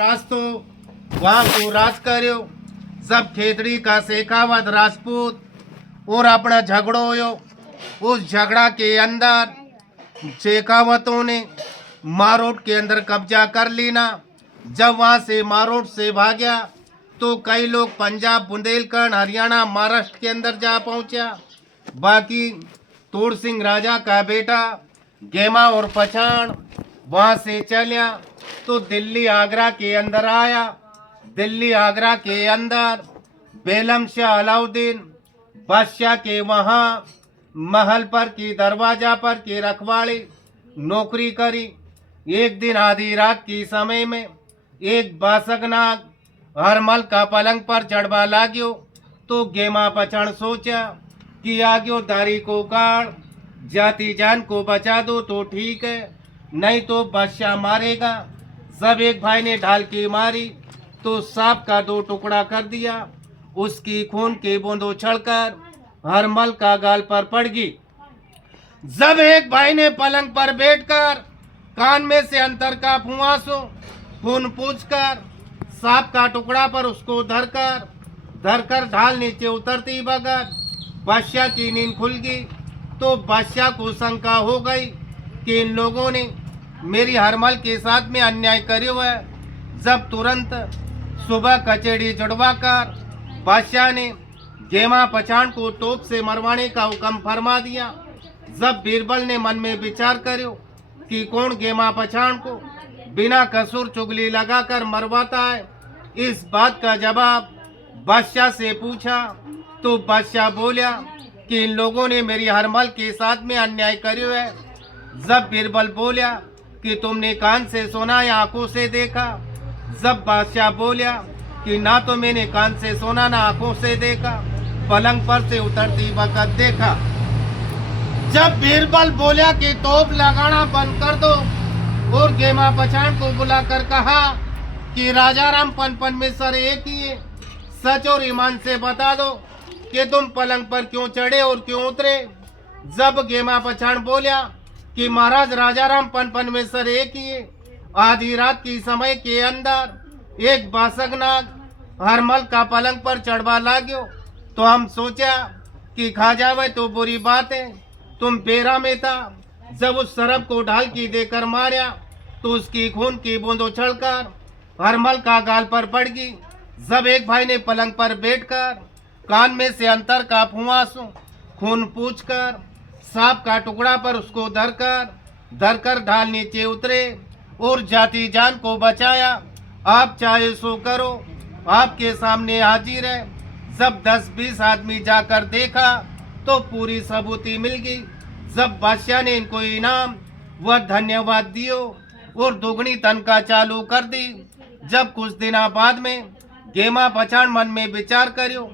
ત્રાસતો वहाँ को राज કર્યો सब खेतड़ी का शेखावत राजपूत और अपना झगड़ो हो। उस झगड़ा के अंदर शेखावतों ने मारोट के अंदर कब्जा कर लेना। जब वहाँ से मारोट से भाग्या तो कई लोग पंजाब, बुंदेलखंड, हरियाणा, महाराष्ट्र के अंदर जा पहुँचा। बाकी तोड़ सिंह राजा का बेटा गेमा और पछाण वहाँ से चलिया तो दिल्ली आगरा के अंदर आया। दिल्ली आगरा के अंदर बेलम शाह अलाउद्दीन बादशाह के वहाँ महल पर की दरवाजा पर की रखवाली नौकरी करी। एक दिन आधी रात की समय में एक बासकनाग हरमल का पलंग पर चढ़वा लाग्यो तो गेमा पछाण सोचा कि आग्यो दारी को काट जाति जान को बचा दो तो ठीक है, नहीं तो बादशाह मारेगा। सब एक भाई ने ढाल की मारी तो सांप का 2 टुकड़ा कर दिया। उसकी खून की बूंद उछलकर हरमल का गाल पर पड़ गई। जब एक भाई ने पलंग पर बैठकर कान में से अंतर का फुआसो खून पूछकर सांप का टुकड़ा पर उसको धरकर ढाल नीचे उतरती बगैर बादशाह की नींद खुल गई। तो बादशाह को शंका हो गई कि इन लोगों ने मेरी हरमल के साथ में अन्याय करो है। जब तुरंत सुबह कचेड़ी जुड़वा कर बादशाह ने गेमा पछाण को तोप से मरवाने का हुक्म फरमा दिया। जब बीरबल ने मन में विचार करो कि कौन गेमा पछाण को बिना कसूर चुगली लगाकर मरवाता है, इस बात का जवाब बादशाह से पूछा तो बादशाह बोला कि इन लोगों ने मेरी हरमल के साथ में अन्याय करो है। जब बीरबल बोला कि तुमने कान से सुना या आंखों से देखा, जब बादशाह बोला कि ना तो मैंने कान से सुना ना आंखों से देखा, पलंग पर से उतरती वक्त देखा। जब बीरबल बोला कि तोप लगाना बंद कर दो और गेमा पछाण को बुलाकर कहा कि राजा राम पनपन में सर एक ही है, सच और ईमान से बता दो कि तुम पलंग पर क्यों चढ़े और क्यों उतरे। जब गेमा पछाण बोला कि महाराज राजा राम पनपन में सर एक ही है। आधी रात की समय के अंदर एक बासकनाग हरमल का पलंग पर चढ़वा लाग्यो तो हम सोचा कि खा जावे तो बुरी बात है। तुम बेरा में था। जब उस सरब को ढाल की देकर मारा तो उसकी खून की बूंद उछलकर हरमल का गाल पर पड़ गई। जब एक भाई ने पलंग पर बैठकर कान में से अंतर का फुआसू खून पूछकर सांप का टुकड़ा पर उसको धरकर ढाल नीचे उतरे और जाति जान को बचाया। आप चाहे सो करो, आपके सामने हाजिर है। जब 10-20 आदमी जाकर देखा तो पूरी सबूती मिल गई। जब बादशाह ने इनको इनाम व धन्यवाद दियो और दुगनी तनख्वाह चालू कर दी। जब कुछ दिनों बाद में गेमा पछाण मन में विचार करो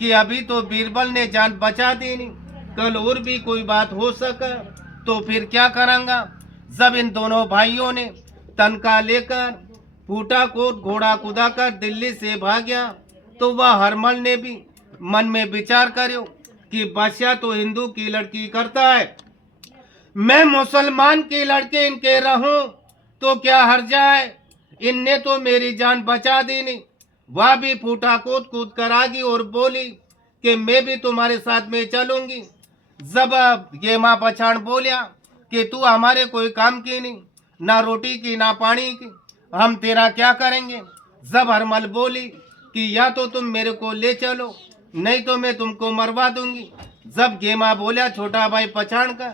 कि अभी तो बीरबल ने जान बचा दी नहीं, कल और भी कोई बात हो सके तो फिर क्या करूँगा। जब इन दोनों भाइयों ने तनख्वाह लेकर फूटा कोट घोड़ा कुदाकर दिल्ली से भाग्या तो वह हरमल ने भी मन में विचार करो कि बादशाह तो हिंदू की लड़की करता है, मैं मुसलमान की लड़के इनके रहूं तो क्या हर्जा है। इनने तो मेरी जान बचा दी नहीं। वह भी फूटा कूद कर आ गई और बोली कि मैं भी तुम्हारे साथ में चलूंगी। जब गेमा पछाण बोलिया कि तू हमारे कोई काम की नहीं, ना रोटी की ना पानी की, हम तेरा क्या करेंगे। जब हरमल बोली कि या तो तुम मेरे को ले चलो नहीं तो मैं तुमको मरवा दूंगी। जब गेमा बोला छोटा भाई पछाण का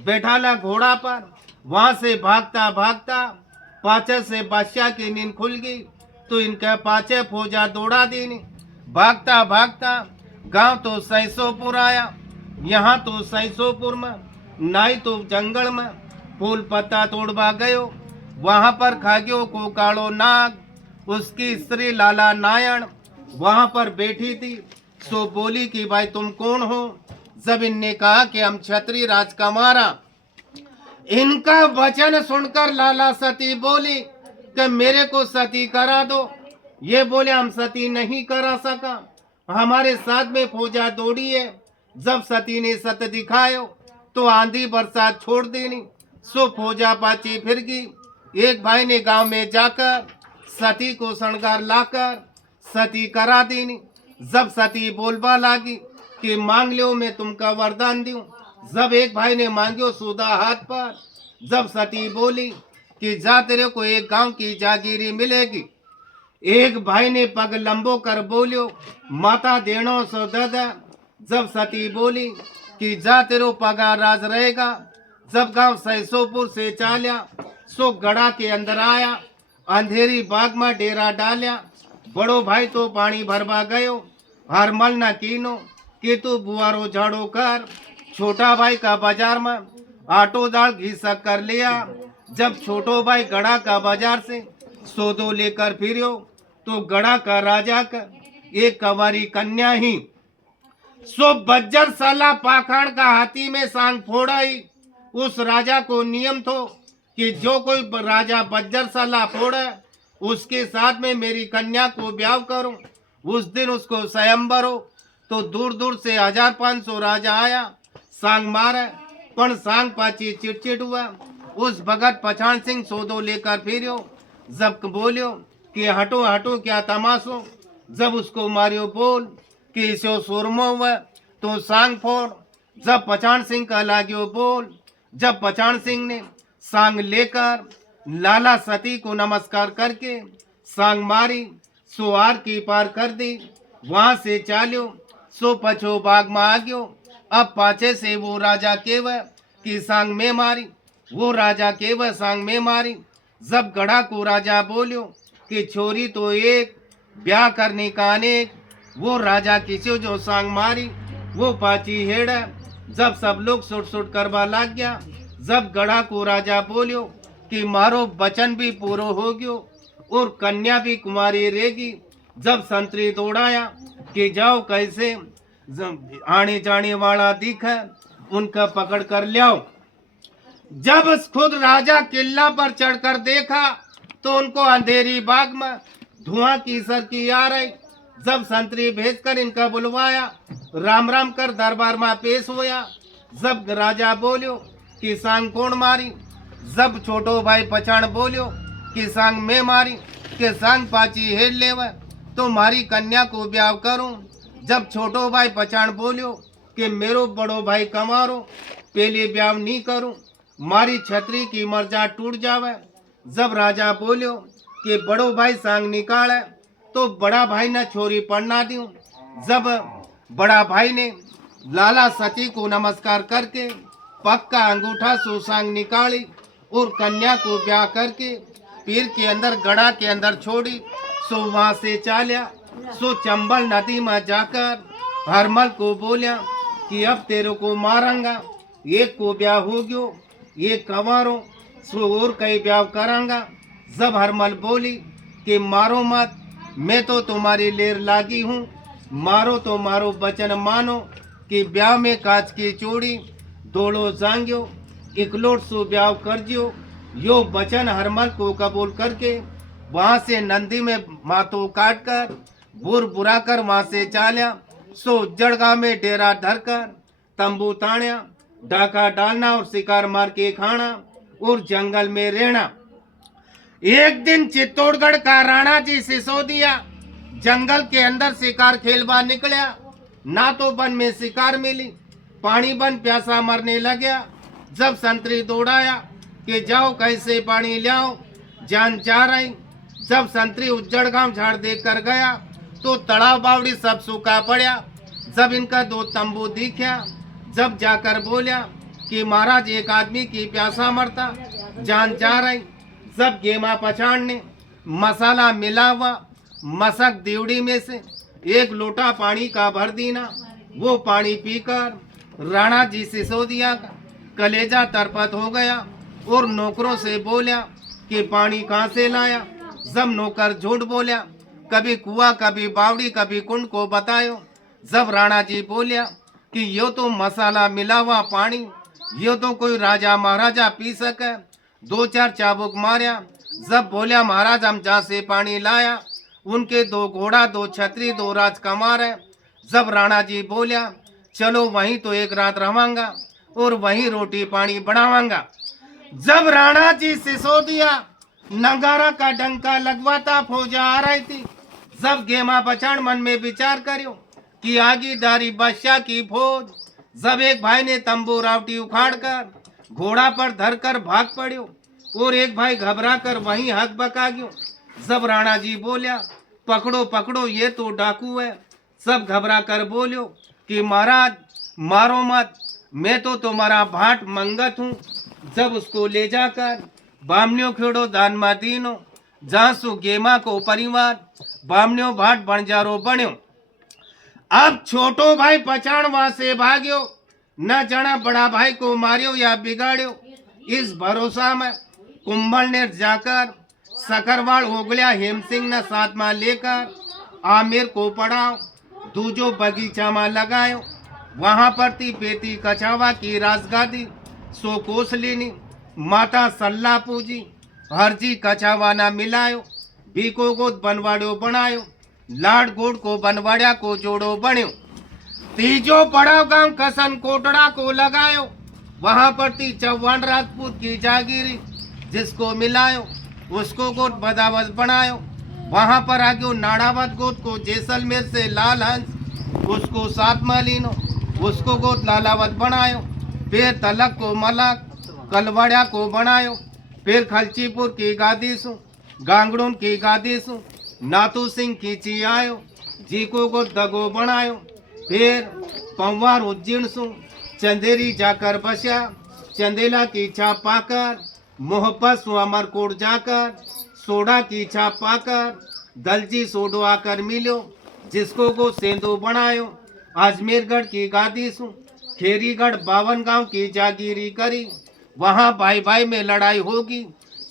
बैठाला घोड़ा पर, वहां से भागता भागता पाचे से बादशाह की नींद खुल गई तो इनके पाचे फौजा दौड़ा दी। भागता भागता गांव तो सैसोपुर आया। यहाँ तो सैसोपुर में नाई तो जंगल में फूल पत्ता तोड़वा गयो। वहाँ पर खागियो को कालो नाग उसकी स्त्री लाला नायण वहाँ पर बैठी थी। सो बोली कि भाई तुम कौन हो। जब इनने कहा कि हम क्षत्रिय राजकुमारा, इनका वचन सुनकर लाला सती बोली कि मेरे को सती करा दो। ये बोले हम सती नहीं करा सका, हमारे साथ में फौजा दौड़ी है। जब सती ने सत दिखायो तो आंधी बरसात छोड़ देनी। सो फौजा पाची फिर गई। एक भाई ने गांव में जाकर सती को श्रृंगार लाकर सती करा देनी। जब सती बोलबा लागी कि मांग लो मैं तुमका वरदान दूं। जब एक भाई ने मांगियो सूदा हाथ पर। जब सती बोली कि जा तेरे को एक गांव की जागीरी मिलेगी। एक भाई ने पग लंबो कर बोलियो माता देनो सो दादा। जब सती बोली कि जा तेरो पगार राज रहेगा। जब गांव सैसोपुर से चाल्या सो गड़ा के अंदर आया। अंधेरी बाग में डेरा डाल्या। बड़ो भाई तो पानी भरवा गयो। हरमल न कीनो कि तू बुआरो झाड़ो कर। छोटा भाई का बाजार में आटो दाल घी शक्कर लिया। जब छोटो भाई गड़ा का बाजार से सौदो लेकर फिरियो तो गड़ा का राजा का एक कंवारी कन्या ही सो बज्जर साला पाखंड का हाथी में सांग फोड़ाई। उस राजा को नियम थो कि जो कोई राजा बज्जर साला फोड़े उसके साथ में मेरी कन्या को ब्याह करूं। उस दिन उसको स्वयंवर हो। तो दूर दूर से 1500 राजा आया सांग मारे पण सांग पाची चिड़चिड़ हुआ। उस भगत पछाण सिंह सौदो लेकर फिरियो। जब बोलियो कि हटो हटो क्या तमाशो। जब उसको मारियो बोल कि इसे सुरमो हुआ तो सांग फोड़। जब पछाण सिंह का लागियो बोल। जब पछाण सिंह ने सांग लेकर लाला सती को नमस्कार करके सांग मारी सो आर की पार कर दी। वहां से चालियो सो पछो बाग में आ गयो। अब पाछे से वो राजा केव की सांग में मारी। वो राजा केव सांग में मारी। जब गढ़ा को राजा बोलियो कि छोरी तो एक ब्याह करने का अनेक। वो राजा किसी जो सांग मारी वो पाची हेड़। जब सब लोग सुट सुट करवा लग गया। जब गढ़ा को राजा बोलियो कि मारो वचन भी पूरो हो गयो और कन्या भी कुमारी रहेगी। जब संतरी दौड़ाया कि जाओ कैसे आने जाने वाला दिखे उनका पकड़ कर लाओ। जब खुद राजा किला पर चढ़कर देखा तो उनको अंधेरी बाग में धुआं की सरकी आ रही। जब संतरी भेजकर इनका बुलवाया राम राम कर दरबार में पेश हुआ। जब राजा बोलियो कि सांग कौन मारी। जब छोटो भाई पछाण बोलियो कि सांग में मारी कि सांग पाची हेड लेवे तो मारी कन्या को ब्याह करूं। जब छोटो भाई पछाण बोलियो कि मेरो बड़ो भाई कमारो पहले ब्याह नहीं करूं मारी छतरी की मर्जा टूट जावे। जब राजा बोलियो कि बड़ो भाई सांग निकाले तो बड़ा भाई ने छोरी पढ़ना दूं। जब बड़ा भाई ने लाला सती को नमस्कार करके पक्का अंगूठा सो सांग निकाली और कन्या को ब्याह करके पीर के अंदर गड़ा के अंदर छोड़ी। सो वहां से चालिया सो चंबल नदी में जाकर हरमल को बोलिया कि अब तेरे को मारूंगा। एक को ब्याह हो गयो एक कंवारो सो और कई ब्याह करांगा। जब हरमल बोली कि मारो मत मैं तो तुम्हारी लेर लागी हूँ। मारो तो मारो वचन मानो कि ब्याह में कांच की चूड़ी दौड़ो जांगियो इकलोट सो ब्याह कर जियो। यो वचन हरमल को कबूल करके वहां से नंदी में माथो काट कर बुर बुरा कर वहां से चालिया। सो उज्जड़गा में डेरा धरकर तंबू ताण्या डाका डालना और शिकार मार के खाना और जंगल में रहना। एक दिन चित्तौड़गढ़ का राणा जी सिसोदिया जंगल के अंदर शिकार खेलवा निकला। ना तो वन में शिकार मिली पानी बन प्यासा मरने लगा। जब संतरी दौड़ाया कि जाओ कैसे पानी लाओ जान जा रही। जब संतरी उज्जड़ गांव झाड़ देख कर गया तो तड़ाव बावड़ी सब सूखा पड़ा। जब इनका दो तंबू दिखा जब जाकर बोलिया कि महाराज एक आदमी की प्यासा मरता जान जा रही। जब गेमा पछाण ने मसाला मिला हुआ मसक दीवड़ी में से एक लोटा पानी का भर दीना। वो पानी पीकर राणा जी सिसोदिया का कलेजा तरपत हो गया और नौकरों से बोलिया कि पानी कहाँ से लाया। जब नौकर झूठ बोलिया कभी कुआ कभी बावड़ी कभी कुंड को बतायो। जब राणा जी बोलिया कि यो तो मसाला मिला हुआ पानी यो तो कोई राजा महाराजा पी सके। दो चार चाबुक मारिया। जब बोलिया महाराज हम जहाँ से पानी लाया उनके दो घोड़ा दो छतरी दो राजकुमार है। जब राणा जी बोलिया चलो वहीं तो एक रात रवांगा और वहीं रोटी पानी बनावांगा। जब राणा जी सिसोदिया नगारा का डंका लगवाता फौजा आ रही थी। जब गेमा बचान मन में विचार करियो कि आगीदारी बादशाह की फौज। जब एक भाई ने तंबू रावटी उखाड़ कर घोड़ा पर धरकर भाग पड़ियो और एक भाई घबरा कर वहीं हक बका गयो। जब राणा जी बोलिया पकड़ो पकड़ो ये तो डाकू है। सब घबरा कर बोलियो कि महाराज मारो मत, मैं तो तुम्हारा भाट मंगत हूँ। जब उसको ले जाकर बामनियों खेड़ो दान मा दीनो, जहाँ सु गेमा को परिवार बामनियों भाट बणजारो बन्यो। अब छोटो भाई पछाण वहां से भाग्यो, न जाना बड़ा भाई को मारियो या बिगाड़ियो। इस भरोसा में कुंभल ने जाकर सकरवाड़ ओगलिया हेम सिंह ने साथ में लेकर आमिर को पड़ाओ दूजो बगीचा में लगायो। वहां पर थी पेती कछावा की राजगादी सो कोस लेनी। माता सल्ला पूजी हरजी कछावा ना मिलायो। बीको गोद बनवाड़ो बनायो, लाड गोड को बनवाड़िया को जोड़ो बन्यो। तीजो पड़ाव गांव कसन कोटड़ा को लगायो। वहां पर थी चौहान राजपूत की जागीरी, जिसको मिलायो उसको गोद बदावत बनायो। वहां पर आगे नाड़ावत गोद को जैसलमेर से लाल हंस, उसको सात मालिनो उसको गोद लालावत बनायो। फिर तलक को मलक कलवाड़िया को बनायो। फिर खलचीपुर की गादी सु गांगड़ून की गादी सु नातू सिंह खींची आयो, जी को दगो बनायो। फिर पंवार उज्जैन सु चंदेरी जाकर बस्या। चंदेला की छाप पाकर मोहब्बत सु अमरकोट जाकर सोडा की छाप पाकर दलजी सोडो आकर मिलो, जिसको को सेंदो बनायो। अजमेरगढ़ की गादी सु खेरीगढ़ 52 गांव की जागीरी करी। वहां भाई भाई में लड़ाई होगी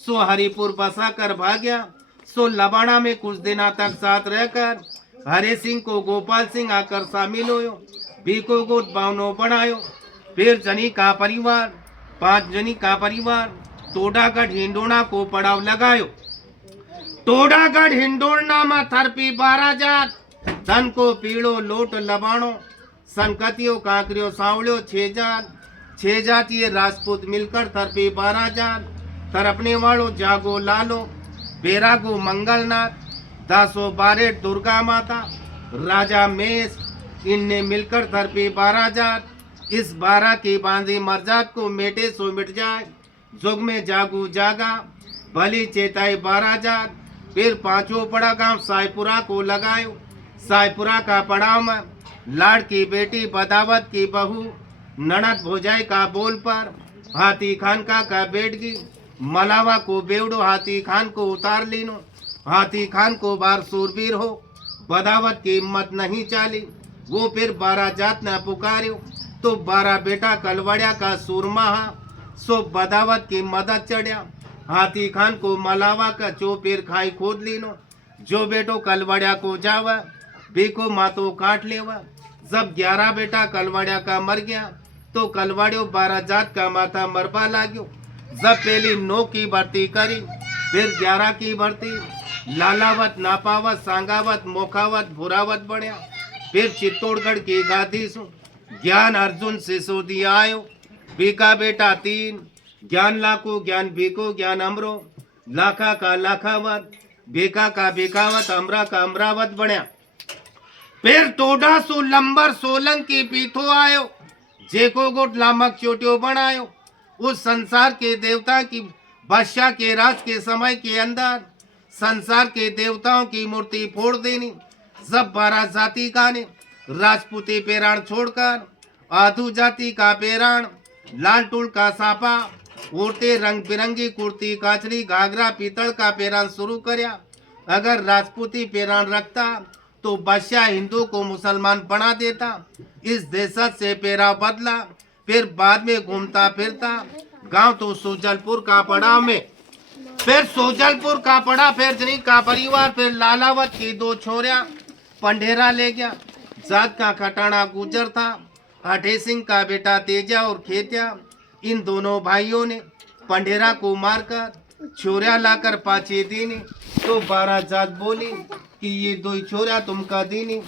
सो हरिपुर बसा कर भाग्या। सो लबाड़ा में कुछ दिना तक साथ रहकर हरे सिंह को गोपाल सिंह आकर शामिल हो। बीको को बावनो बनायो। फिर जनी का परिवार 5 जनी का परिवार टोडागढ़ हिंडोना को पड़ाव लगायो। टोडागढ़ हिंडोना में थरपी 12 जात, धन को पीड़ो लोट लबाणो संकतियों कांकरियो सांवलियो 6 जातीय राजपूत मिलकर थरपी 12 जात। थरपने वालों जागो लालो, बेरागो मंगलनाथ, दासो बारेट दुर्गा माता, राजा मेष, इनने मिलकर थरपी 12 जात। इस 12 की बांधी मरजात को मेटे सो मिट जाए, जुग में जागू जागा भली चेताई 12 जात। फिर पांचों पड़ा गांव साईपुरा को लगायो। साईपुरा का पड़ाव में लाड़ की बेटी बदावत की बहू ननद भोजाई का बोल पर हाथी खान का बेटगी मलावा को बेवड़ो हाथी खान को उतार लीनो। हाथी खान को बार सूरवीर हो, बदावत की हिम्मत नहीं चाली। वो फिर 12 जात न पुकारियो तो 12 बेटा कलवाड़िया का सूरमा सो बदावत की मदद चढ़िया। हाथी खान को मलावा का चौपेर खाई खोद लीनो। जो बेटो कलवाड़िया को जावा बीको मातो काट लेवा। जब 11 बेटा कलवाड़िया का मर गया तो कलवाड़ियो 12 जात का माथा मरबा लाग्यो। जब पहली 9 की भर्ती करी, फिर 11 की भर्ती लालावत नापावत सांगावत मोखावत भुरावत बढ़िया। फिर चित्तौड़गढ़ की गादी सु ज्ञान अर्जुन सिसोदिया आयो। बीका बेटा 3, ज्ञान लाखो ज्ञान बीको ज्ञान अमरो, लाखा का लाखावत बेका का बेकावत अमरा का अमरावत बढ़िया। फिर टोडा सु लंबर सोलंग की पीथो आयो, जेको गोट लामक चोटियो बनायो। उस संसार के देवता की बादशाह के राज के समय के अंदर संसार के देवताओं की मूर्ति फोड़ देनी। जब 12 जाति का ने राजपूती पेराण छोड़कर आधु जाति का पेराण लाल टूल का सापा ओढ़ते रंग बिरंगी कुर्ती काचरी घाघरा पीतल का पेराण शुरू करया। अगर राजपूती पेराण रखता तो बादशाह हिंदू को मुसलमान बना देता। इस देशत से पेरा बदला, फिर बाद में घूमता फिरता गांव तो सोजलपुर का पड़ा में। फिर सोजलपुर का पड़ा, फिर जनी का परिवार, फिर लालावत की 2 छोरिया पंडेरा ले गया। जात का खटाना गुजर था। हठे सिंह का बेटा तेजा और खेतिया, इन दोनों भाइयों ने पंडेरा को मारकर छोरिया लाकर पाचे दीनी। तो 12 जात बोली कि ये 2 छोरिया तुमका दीनी।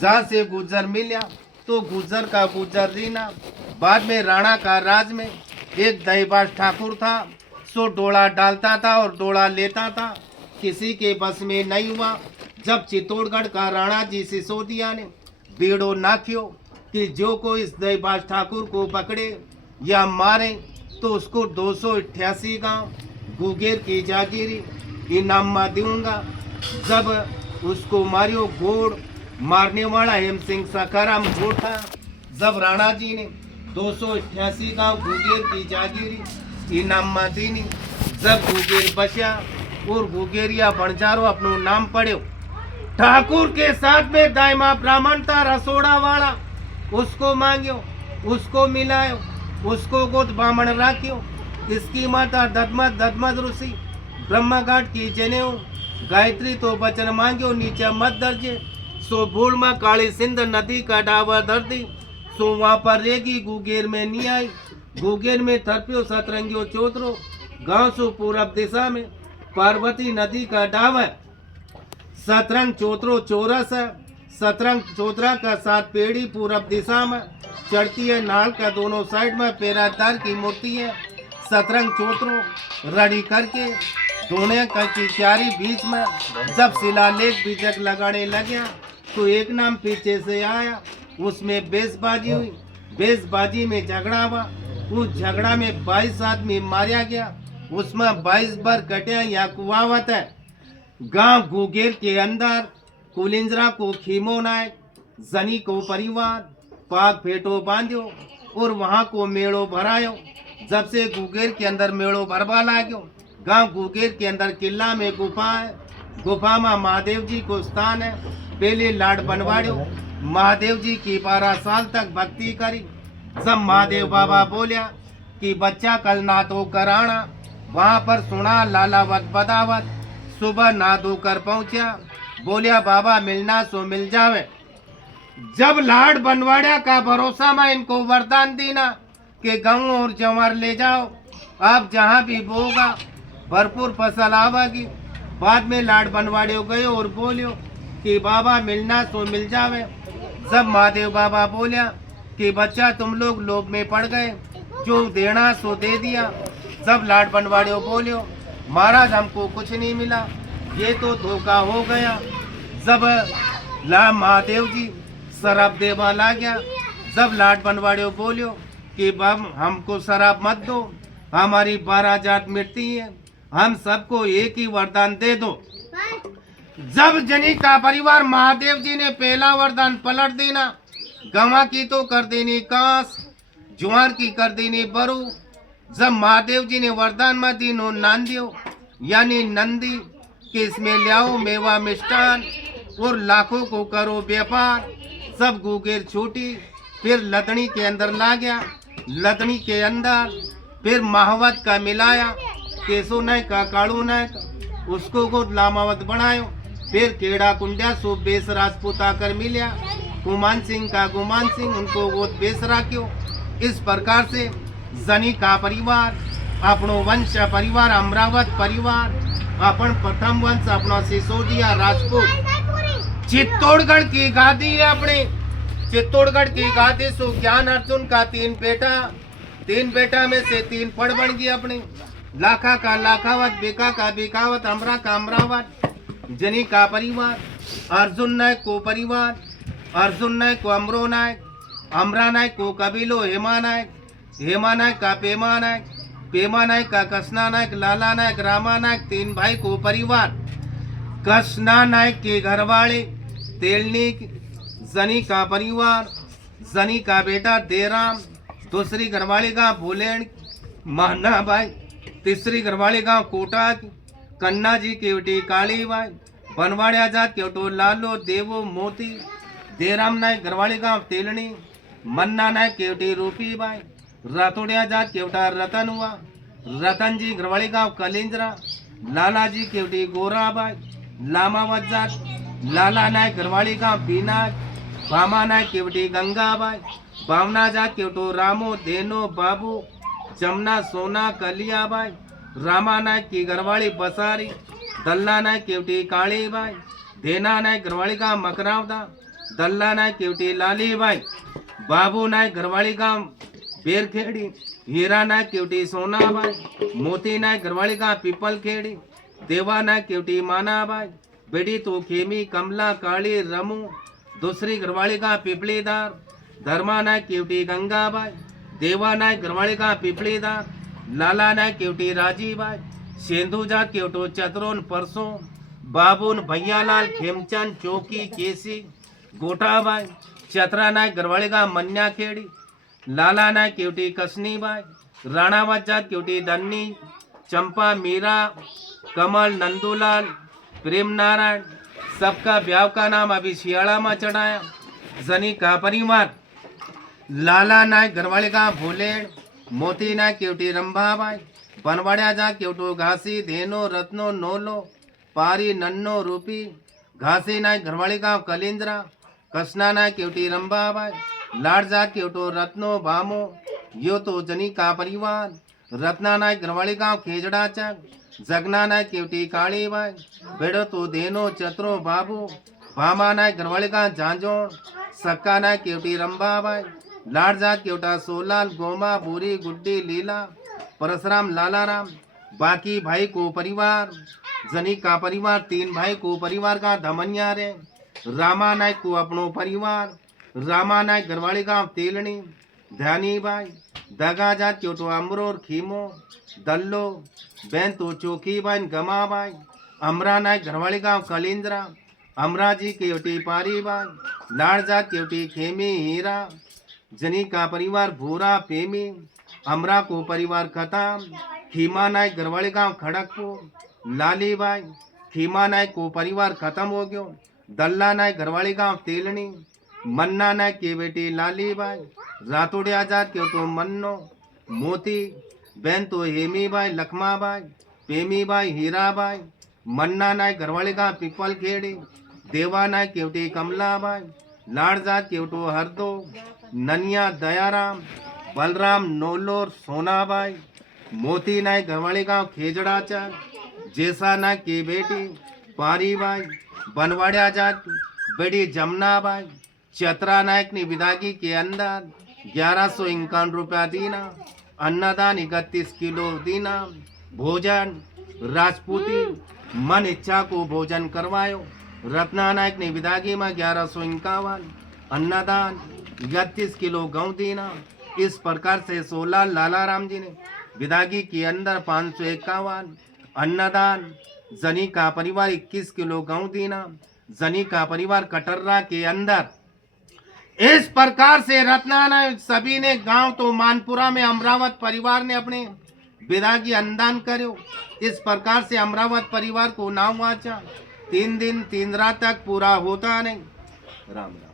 जहाँ से गुजर मिलिया तो गुजर का गुजर दीना। बाद में राणा का राज में एक दहीबाज ठाकुर था, सो डोला डालता था और डोला लेता था, किसी के बस में नहीं हुआ। जब चित्तौड़गढ़ का राणा जी सिसोदिया ने बीड़ो नाख्यो कि जो कोई इस दईबाज ठाकुर को पकड़े या मारे तो उसको 288 गांव गुगेर की जागीरी इनाम में दूंगा। जब उसको मारियो घोड़ मारने वाला हेम सिंह सखाराम घोड़ था। जब राणा जी ने 288 गांव गुगेर की जागीरी इनाम में दीनी। जब गुगेर बचा और गुगेरिया बंजारो अपनो नाम पड़ो। ठाकुर के साथ में दाइमा ब्राह्मण था रसोड़ा वाला, उसको मांगियो, उसको मिलायो, उसको गोद बामण राख्यो। इसकी माता ददमद ऋषि ब्रह्मघाट की जनेऊ गायत्री तो बचन मांगियो नीचे मत दर्जे। सो भूल में काली सिंध नदी का डावा दर्दी। सो वहां पर रेगी गुगेर में नहीं आई। गुगेर में थरपियो सतरंगियो चौतरो गांव सो पूरब दिशा में पार्वती नदी का डाव है। सतरंग चौतरो चौरस है। सतरंग चौतरा का 7 पेड़ी पूरब दिशा में चढ़ती है। नाल का दोनों साइड में पेरादार की मूर्ति है। सतरंग चौतरो रड़ी करके दोनों की क्यारी बीच में जब शिलालेख बीजक लगाने लगे तो एक नाम पीछे से आया, उसमें बेसबाजी हुई। बेसबाजी में झगड़ा हुआ। उस झगड़ा में 22 आदमी मारा गया। उसमें 22 बार कटिया या कुआवत है। गांव गुगेर के अंदर कुलिंजरा को खीमो नायक जनी को परिवार पाग फेटो बांधो और वहां को मेड़ो भरायो। जब से गुगेर के अंदर मेड़ो भरवा लागो। गांव गुगेर के अंदर किला में गुफा है। गुफा में महादेव जी को स्थान है। पहले लाड बनवाड़ो महादेव जी की 12 साल तक भक्ति करी। जब महादेव बाबा बोलिया कि बच्चा कल ना तो कराना, वहां पर सुना लालावत बदावत। सुबह ना धोकर पहुंचा, बोलिया बाबा मिलना सो मिल जावे। जब लाड बनवाड़ा का भरोसा में इनको वरदान देना कि गेहूं और जवार ले जाओ, आप जहां भी बोगा भरपूर फसल आवेगी। बाद में लाड बनवाड़े गए और बोलियो कि बाबा मिलना सो मिल जावे। जब महादेव बाबा बोलिया कि बच्चा तुम लोग लोभ में पड़ गए, जो देना सो दे दिया। जब लाड बनवाड़े बोलियो महाराज हमको कुछ नहीं मिला, ये तो धोखा हो गया। जब महादेव जी शराब देवा ला गया। जब लाड बनवाड़े बोलियो कि बाब हमको शराब मत दो, हमारी 12 जात मिटती है, हम सबको एक ही वरदान दे दो। जब जनी का परिवार महादेव जी ने पहला वरदान पलट देना, गवा की तो कर देनी कांस, ज्वार की कर देनी बरू। जब महादेव जी ने वरदान में दीनो नांदियो यानी नंदी कि इसमें लियाओ मेवा मिष्टान और लाखों को करो व्यापार। सब गुगेर छूटी। फिर लदनी के अंदर ला गया। लदनी के अंदर फिर महावत का मिलाया, केसो नायक का काड़ू नायक, उसको को लामावत बनायो। फिर केड़ा कुंडिया सो बेस राजपूत आकर मिलिया। गुमान सिंह का गुमान सिंह, उनको वो बेस राख्यो। इस प्रकार से जनी का परिवार, अपनो वंश परिवार, अमरावत परिवार, अपन प्रथम वंश अपना सिसोदिया राजपूत। चित्तौड़गढ़ की गादी है अपने। चित्तौड़गढ़ की गादी सो ज्ञान अर्जुन का 3 बेटा। 3 बेटा में से 3 पढ़ बन गए अपने। लाखा का लाखावत, बेका का बेकावत, अमरा का अमरावत। जनी का परिवार, अर्जुन नायक को परिवार, अर्जुन नायक को अमरो नायक, अमरा नायक को कबीलो हेमा नायक, हेमा नायक का पेमा नायक, पेमा नायक का कसना नायक, लाला नायक, रामा नायक। 3 भाई को परिवार। कसना नायक के घरवाले तेलनी, जनी का परिवार, जनी का बेटा देराम, दूसरी घरवाली गांव भोलेन महना भाई, तीसरी घरवाली गांव कोटा, कन्ना जी केवटी काली बाई, बनवाड़िया जात केवटो लालो देवो मोती, देराम नायक घरवाली गांव तेलनी, मन्ना नायक केवटी रूपी बाई, रातोड़िया जात केवटा रतन हुआ, रतन जी घरवाली गांव कलिंजरा, लाला जी केवटी गोरा बाई, लामावत जात लाला नायक घरवाली गांव बीना, बामा नायक केवटी गंगा बाई, बावना जात केवटो रामो देनो बाबू, जमुना सोना कलिया बाई, रामा नायक की घरवाली बसारी, दल्ला नायक केवटी काली बाई, देना नायक घरवाली गांव मकरावदा, दल्ला नायक केवटी लाली बाई, बाबू नायक घरवाली गांव बेरखेड़ी हीरा नायक केवटी सोनाबाई, मोती नायक घरवाली गांव पीपल खेड़ी, देवा नायक केवटी मानाबाई, बेड़ी तो खेमी कमला काली रमू, दूसरी घरवाली गांव पिपलीदार, धर्मा नायक केवटी गंगाबाई, देवा नायक घरवाली गांव पिपलीदार, लाला नायक केवटी राजीबाई, सेंधुजा केवटो चतरोन परसों, बाबून भैयालाल खेमचंद चौकी केसी गोठाबाई, चतरा नायक घरवाली गांव मन्या खेड़ी, लाला नायक केवटी कसनीबाई, राणावत जात केवटी दन्नी, चंपा मीरा कमल नंदूलाल प्रेम नारायण, सबका ब्याह का नाम अभी शियाला में चढ़ाया। जनी का परिवार लाला नायक घरवाली गांव भोलेड़, मोती नायक केवटी रंभाबाई, बनवाड़िया जा केवटो घासी धेनो रत्नो नोलो पारी नन्नो रूपी, घासी नायक घरवाली गांव कलिंद्रा, कसना नायक केवटी रंभाबाई, लाड़जा केवटो रत्नो भामो, यो तो जनी का परिवार। रत्ना नायक घरवाली गांव खेजड़ा चक, जगना नायक केवटी कालीबाई, बेड़ो तो देनो चतरो बाबू, भामा नायक घरवाली गांव झांझोड़, सक्का नायक केवटी रंभाबाई, लाड़जा केवटा सोलाल गोमा बुरी गुड्डी लीला परशुराम लालाराम। बाकी भाई को परिवार जनी का परिवार, तीन भाई को परिवार का धमनिया रे, रामा नायक को अपनो परिवार, रामा नायक घरवाली गांव तेलनी, ध्यानी बाई, दगा जात क्योटो अमरोर खीमो, दल्लो बैन तो चौकी बाई गमा बाई, अमरा नायक घरवाली गांव कलिंद्रा, अमराजी केवटी पारी बाई, लाड़ जात केवटी खेमी हीरा, जनी का परिवार भूरा पेमी, अमरा को परिवार खत्म, खीमा नायक घरवाली गांव खड़गपुर, लाली बाई, खीमा नायक को परिवार खत्म हो गयो, दल्ला नायक घरवाली गांव तेलनी, मन्ना नायक की बेटी लाली बाई, रातोड़िया जात के तो मन्नो, मोती बहन तो हेमी बाई लखमा बाई, पेमी बाई हीरा बाई, मन्ना नायक घरवाली गांव पीपल खेड़ी, देवा नायक केवटी कमला बाई, लाड़ जात केवटो हरदो, ननिया दयाराम, बलराम नोलोर सोनाबाई, मोती नायक घरवाली गांव खेजड़ा चक, जैसा नायक की बेटी पारी बाई, बनवाड़िया जात बड़ी जमुना बाई, चतरा नायक ने विदागी के अंदर 1151 रुपया दीना, अन्नदान 31 किलो दीना, भोजन राजपूती मन इच्छा को भोजन करवायो। रत्ना नायक ने विदागी में 1151 अन्नदान 31 किलो गौ दीना। इस प्रकार से 16 लाला राम जी ने विदागी के अंदर 551 अन्नदान, जनी का परिवार 21 किलो गौ दीना, जनी का परिवार कटर्रा के अंदर। इस प्रकार से रत्ना ने सभी ने गांव तो मानपुरा में अमरावत परिवार ने अपने विदागी अन्नदान करो। इस प्रकार से अमरावत परिवार को नाम वाचा 3 दिन 3 रात तक पूरा होता नहीं। राम राम।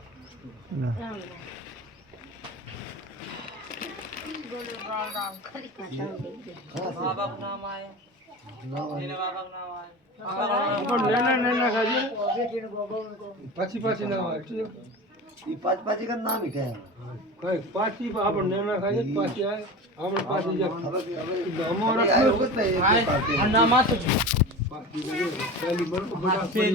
पाची का नाम ही क्या है? पाची आपण नेना खाजे पाची आहे आपण पाची जे हमारा पाची